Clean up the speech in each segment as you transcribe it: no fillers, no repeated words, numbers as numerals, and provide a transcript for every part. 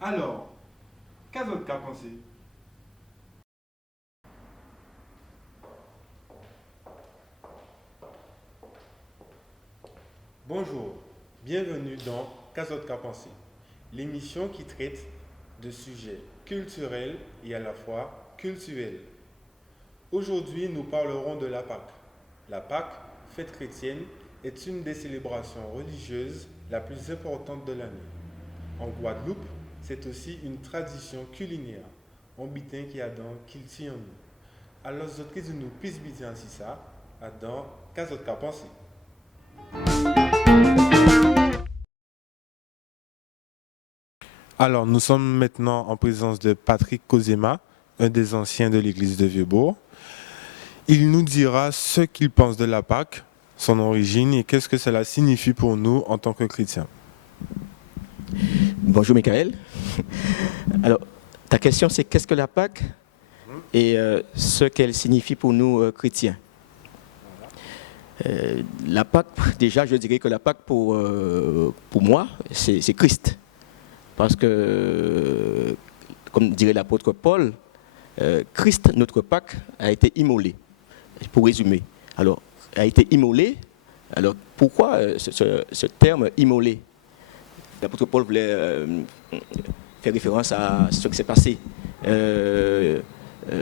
Alors, qu'as-tu pensé? Bonjour, bienvenue dans Casotte qu'a pensé, l'émission qui traite de sujets culturels et à la fois cultuels. Aujourd'hui, nous parlerons de la Pâque. La Pâque, fête chrétienne, est une des célébrations religieuses la plus importante de l'année. En Guadeloupe, c'est aussi une tradition culinaire, en bitin qui a dans qu'il tient en nous. Alors, autres qui nous puissent bien ainsi ça, dans Casotte qu'a pensé. Alors, nous sommes maintenant en présence de Patrick Kozema, un des anciens de l'église de Vieux-Bourg. Il nous dira ce qu'il pense de la Pâque, son origine et qu'est-ce que cela signifie pour nous en tant que chrétiens. Bonjour Michael. Alors, ta question c'est qu'est-ce que la Pâque et ce qu'elle signifie pour nous chrétiens. La Pâque, déjà je dirais que la Pâque pour moi c'est Christ. Parce que, comme dirait l'apôtre Paul, Christ, notre Pâque, a été immolé. Pour résumer, alors, a été immolé. Alors, pourquoi ce terme immolé? L'apôtre Paul voulait faire référence à ce qui s'est passé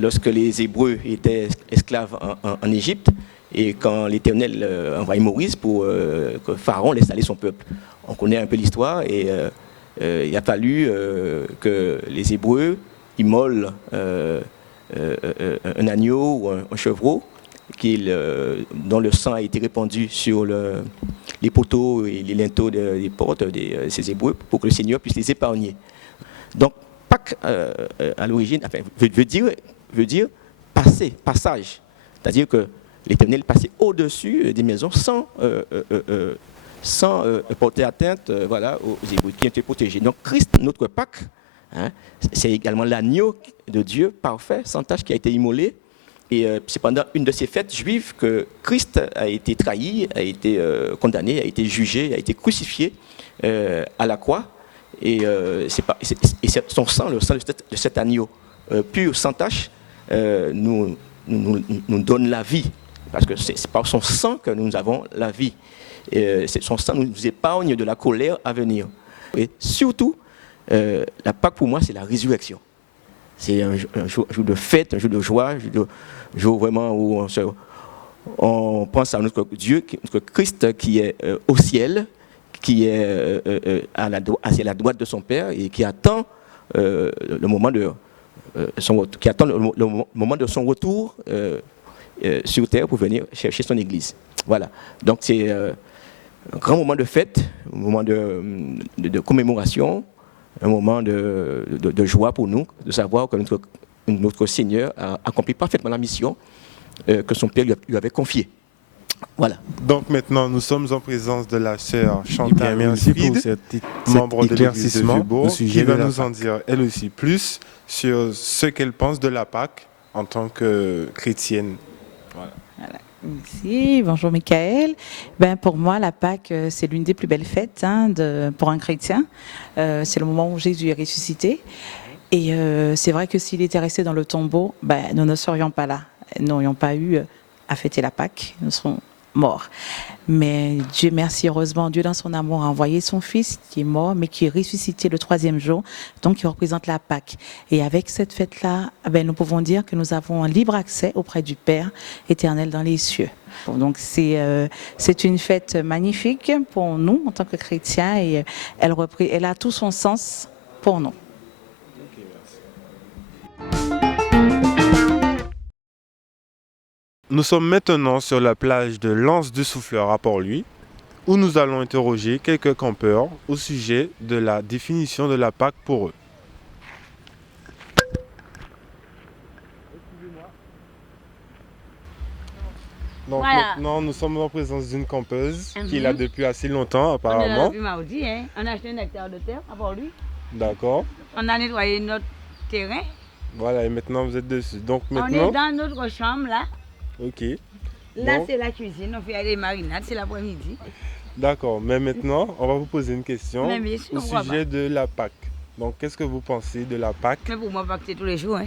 lorsque les Hébreux étaient esclaves en Égypte et quand l'Éternel envoyait Moïse pour que Pharaon laisse aller son peuple. On connaît un peu l'histoire et il a fallu que les Hébreux immolent un agneau ou un chevreau dont le sang a été répandu sur les poteaux et les linteaux des portes de ces Hébreux pour que le Seigneur puisse les épargner. Donc, Pâques, à l'origine, enfin, veut dire passage. C'est-à-dire que l'Éternel passait au-dessus des maisons sans porter atteinte aux Hébreux qui étaient protégés. Donc, Christ, notre Pâques, c'est également l'agneau de Dieu parfait, sans tache, qui a été immolé. Et c'est pendant une de ces fêtes juives que Christ a été trahi, a été condamné, a été jugé, a été crucifié à la croix. Et son sang, le sang de cet agneau pur, sans tache, nous donne la vie. Parce que c'est par son sang que nous avons la vie. Son sang nous épargne de la colère à venir. Et surtout, la Pâque pour moi, c'est la résurrection. C'est un jour de fête, un jour de joie, un jour vraiment où on pense à notre Dieu, notre Christ qui est au ciel, qui est à la droite de son Père et qui attend le moment de son retour sur terre pour venir chercher son Église. Voilà. Donc c'est un grand moment de fête, un moment de commémoration, un moment de joie pour nous, de savoir que notre Seigneur a accompli parfaitement la mission que son Père lui avait confiée. Voilà. Donc maintenant, nous sommes en présence de la sœur Chantal merci pour membre de l'église de Vieux-Bourg, qui va nous en Pâque. dire elle aussi plus sur ce qu'elle pense de la Pâque en tant que chrétienne. Voilà. Voilà. Merci, bonjour Michael. Pour moi, la Pâque, c'est l'une des plus belles fêtes pour un chrétien. C'est le moment où Jésus est ressuscité. Et c'est vrai que s'il était resté dans le tombeau, nous ne serions pas là. Nous n'aurions pas eu à fêter la Pâque. Nous serons morts. Mais Dieu merci, heureusement, Dieu dans son amour a envoyé son Fils qui est mort, mais qui est ressuscité le 3e jour, donc qui représente la Pâque. Et avec cette fête-là, nous pouvons dire que nous avons un libre accès auprès du Père éternel dans les cieux. Donc c'est une fête magnifique pour nous en tant que chrétiens et elle a tout son sens pour nous. Nous sommes maintenant sur la plage de l'Anse du Souffleur à Port-Louis, où nous allons interroger quelques campeurs au sujet de la définition de la Pâque pour eux. Donc Voilà. maintenant, nous sommes en présence d'une campeuse qui est là depuis assez longtemps apparemment. On est là depuis mardi, hein. On a acheté un hectare de terre à Port-Louis. D'accord. On a nettoyé notre terrain. Voilà, et maintenant vous êtes dessus. Donc On est maintenant, dans notre chambre là. ok. Là, Donc, c'est la cuisine. On fait des marinades, c'est l'après-midi. d'accord. Mais maintenant, on va vous poser une question Mais bien sûr, au pourquoi sujet de la Pâque. Donc, qu'est-ce que vous pensez de la Pâque? Mais pour moi, pas que c'est tous les jours. Hein.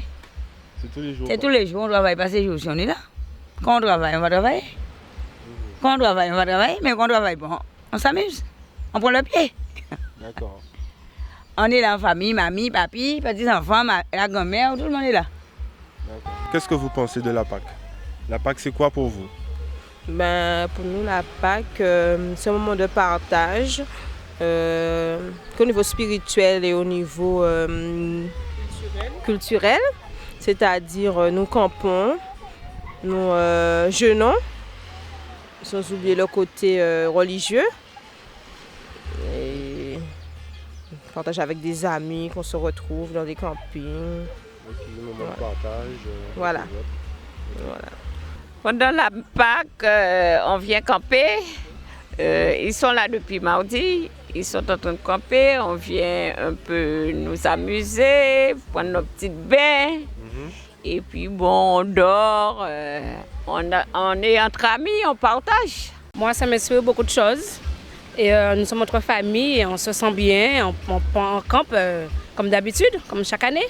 C'est tous les jours. C'est tous les jours. On travaille pas ces jours si on est là. Quand on travaille, on va travailler. Quand on travaille, on va travailler. Mais quand on travaille, bon, on s'amuse. On prend le pied. D'accord. On est là en famille, mamie, papy, petits-enfants, la grand-mère, tout le monde est là. D'accord. Qu'est-ce que vous pensez de la Pâque? La Pâque, c'est quoi pour vous? Ben, pour nous, la Pâque, c'est un moment de partage, qu'au niveau spirituel et au niveau culturel. C'est-à-dire, nous campons, nous jeûnons, sans oublier le côté religieux. Et on partage avec des amis, qu'on se retrouve dans des campings. Le moment de partage. Voilà. avec les autres. Voilà. Pendant la Pâque, on vient camper. Ils sont là depuis mardi. Ils sont en train de camper. On vient un peu nous amuser, prendre nos petites bains. Et puis bon, on dort. On est entre amis, on partage. Moi, ça m'inspire beaucoup de choses. Et nous sommes entre famille et on se sent bien. On campe comme d'habitude, comme chaque année.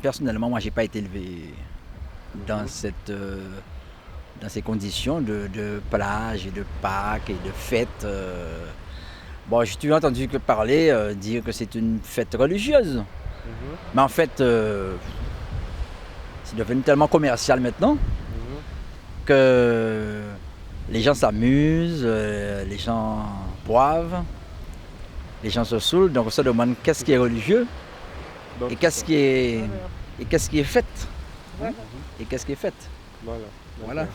Personnellement, moi, je n'ai pas été élevé dans ces conditions de plage et de Pâques et de fêtes. Bon, j'ai toujours entendu parler, dire que c'est une fête religieuse. Mais en fait, c'est devenu tellement commercial maintenant que les gens s'amusent, les gens boivent, les gens se saoulent. Donc on se demande qu'est-ce qui est religieux Donc, et qu'est-ce qui est fait. Et qu'est-ce qui est fait. Voilà. Voilà.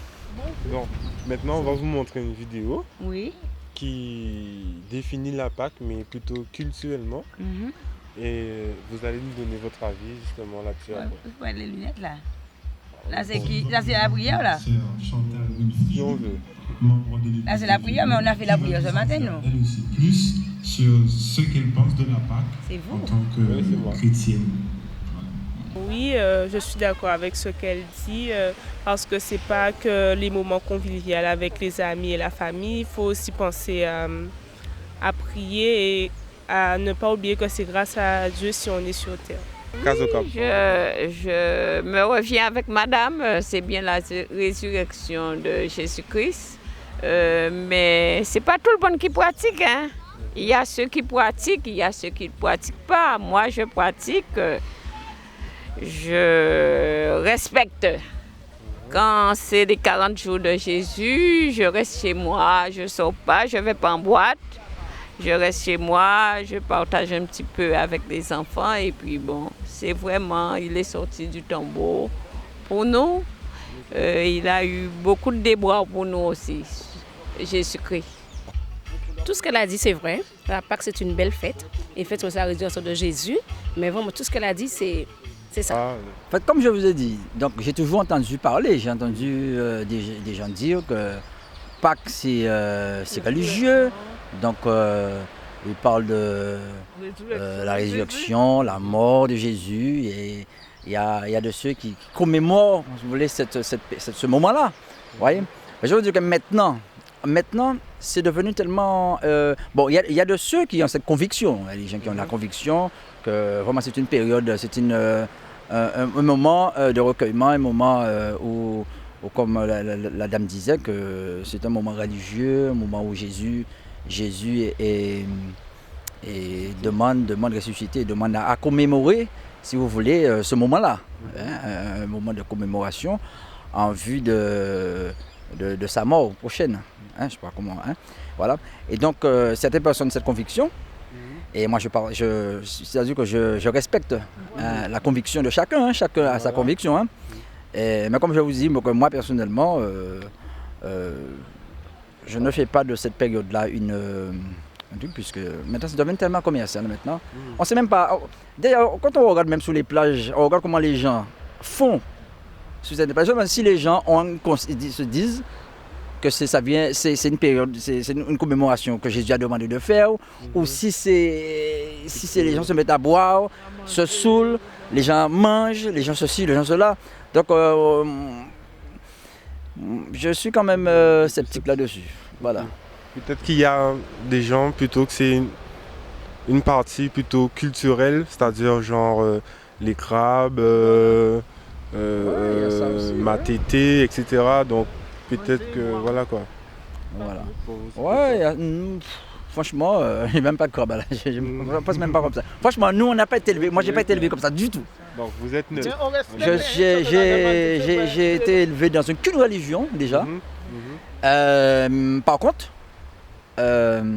Donc, maintenant, on va vous montrer une vidéo Oui. qui définit la Pâque, mais plutôt culturellement. Et vous allez nous donner votre avis justement là-dessus. après. Vous pouvez les lunettes là. Là, c'est qui? Là, c'est la prière là. Si on veut. Là, c'est la prière, mais on a fait la prière ce matin, non? Elle aussi plus sur ce qu'elle pense de la Pâque C'est en vous. tant que Oui, c'est moi. chrétienne. Oui, je suis d'accord avec ce qu'elle dit, parce que c'est pas que les moments conviviaux avec les amis et la famille. Il faut aussi penser à prier et à ne pas oublier que c'est grâce à Dieu si on est sur terre. Casocap. Je me reviens avec madame. C'est bien la résurrection de Jésus-Christ. Mais c'est pas tout le monde qui pratique. Hein. Il y a ceux qui pratiquent, il y a ceux qui ne pratiquent pas. Moi, je pratique. Je respecte. Quand c'est les 40 jours de Jésus, je reste chez moi, je ne sors pas, je ne vais pas en boîte. Je reste chez moi, je partage un petit peu avec les enfants et puis bon, c'est vraiment, il est sorti du tombeau pour nous. Il a eu beaucoup de déboires pour nous aussi, Jésus-Christ. Tout ce qu'elle a dit, c'est vrai. La Pâque, c'est une belle fête. Et fête sur la résurrection de Jésus. Mais vraiment, tout ce qu'elle a dit, c'est ça. Ah, En fait, comme je vous ai dit, donc j'ai toujours entendu parler, j'ai entendu des gens dire que Pâques c'est religieux, donc ils parlent de la résurrection, la mort de Jésus, et il y a de ceux qui commémorent, si vous voulez, ce moment-là. Vous voyez? Mais je veux dire que maintenant, c'est devenu tellement... bon, il y a de ceux qui ont cette conviction, il y a des gens qui ont la conviction que vraiment c'est une période, c'est un moment de recueillement, un moment où comme la dame disait, que c'est un moment religieux, un moment où Jésus demande de ressusciter, demande à commémorer, si vous voulez, ce moment-là, hein, un moment de commémoration en vue de sa mort prochaine. Hein, je ne sais pas comment. Hein, voilà. Et donc, certaines personnes ont cette conviction. Et moi, c'est-à-dire que je respecte la conviction de chacun. Hein, chacun a sa conviction. Hein. Mais comme je vous dis, moi personnellement, je ne fais pas de cette période-là un truc, puisque maintenant ça devient tellement commercial maintenant. On sait même pas. D'ailleurs, quand on regarde même sur les plages, on regarde comment les gens font sur cette plage. Si les gens se disent que c'est une période, c'est une commémoration que Jésus a demandé de faire, ou si les gens se mettent à boire, se saoulent, les gens mangent, les gens ceci, les gens cela. Donc je suis quand même sceptique là-dessus. Voilà. Peut-être qu'il y a des gens plutôt que c'est une partie plutôt culturelle, c'est-à-dire genre les crabes, matété, etc. Donc peut-être que voilà quoi. Voilà. Ouais, franchement, il n'y a même pas de crabe là. Je ne pense même pas comme ça. Franchement, nous on n'a pas été élevés. Moi j'ai pas été élevé comme ça du tout. Donc vous êtes neutre. J'ai été élevé dans une religion déjà. Par contre, on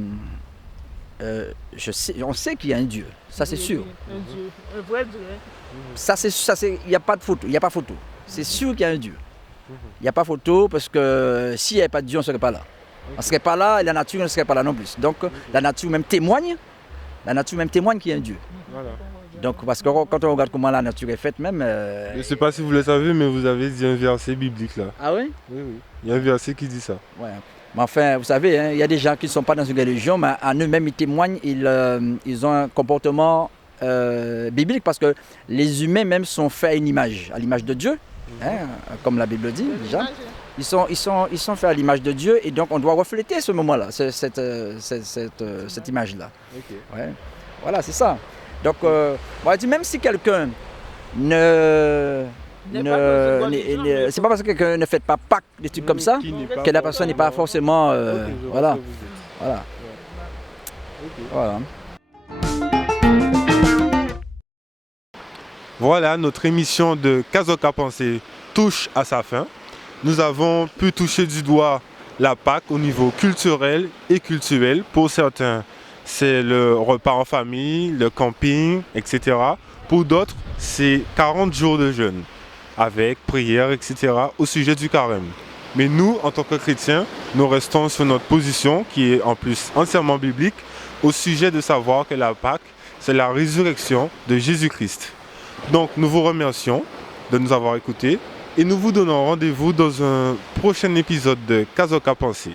sait qu'il y a un Dieu, ça c'est sûr. Un Dieu, un vrai Dieu. Ça il n'y a pas de photo, il n'y a pas photo. C'est sûr qu'il y a un Dieu. Il n'y a pas photo parce que s'il n'y avait pas de Dieu, on ne serait pas là. On ne serait pas là et la nature ne serait pas là non plus. Donc la nature même témoigne qu'il y a un Dieu. Voilà. Donc parce que quand on regarde comment la nature est faite même... Je ne sais pas si vous le savez, mais vous avez dit un verset biblique là. Ah oui? Oui. Il y a un verset qui dit ça. Ouais. Mais enfin, vous savez, hein, il y a des gens qui ne sont pas dans une religion, mais en eux-mêmes, ils témoignent, ils ont un comportement biblique, parce que les humains même sont faits à l'image de Dieu, hein, comme la Bible dit déjà. Ils sont faits à l'image de Dieu, et donc on doit refléter ce moment-là, cette image-là. Okay. Ouais. Voilà, c'est ça. Donc, même si quelqu'un c'est pas parce que quelqu'un ne fait pas Pâques, des trucs comme ça, que la personne n'est pas forcément... voilà. Voilà, notre émission de Kazoka Pensée touche à sa fin. Nous avons pu toucher du doigt la Pâques au niveau culturel et cultuel. Pour certains, c'est le repas en famille, le camping, etc. Pour d'autres, c'est 40 jours de jeûne, avec prière, etc. au sujet du carême. Mais nous, en tant que chrétiens, nous restons sur notre position, qui est en plus entièrement biblique, au sujet de savoir que la Pâque, c'est la résurrection de Jésus-Christ. Donc nous vous remercions de nous avoir écoutés et nous vous donnons rendez-vous dans un prochain épisode de Kazoka Pensée.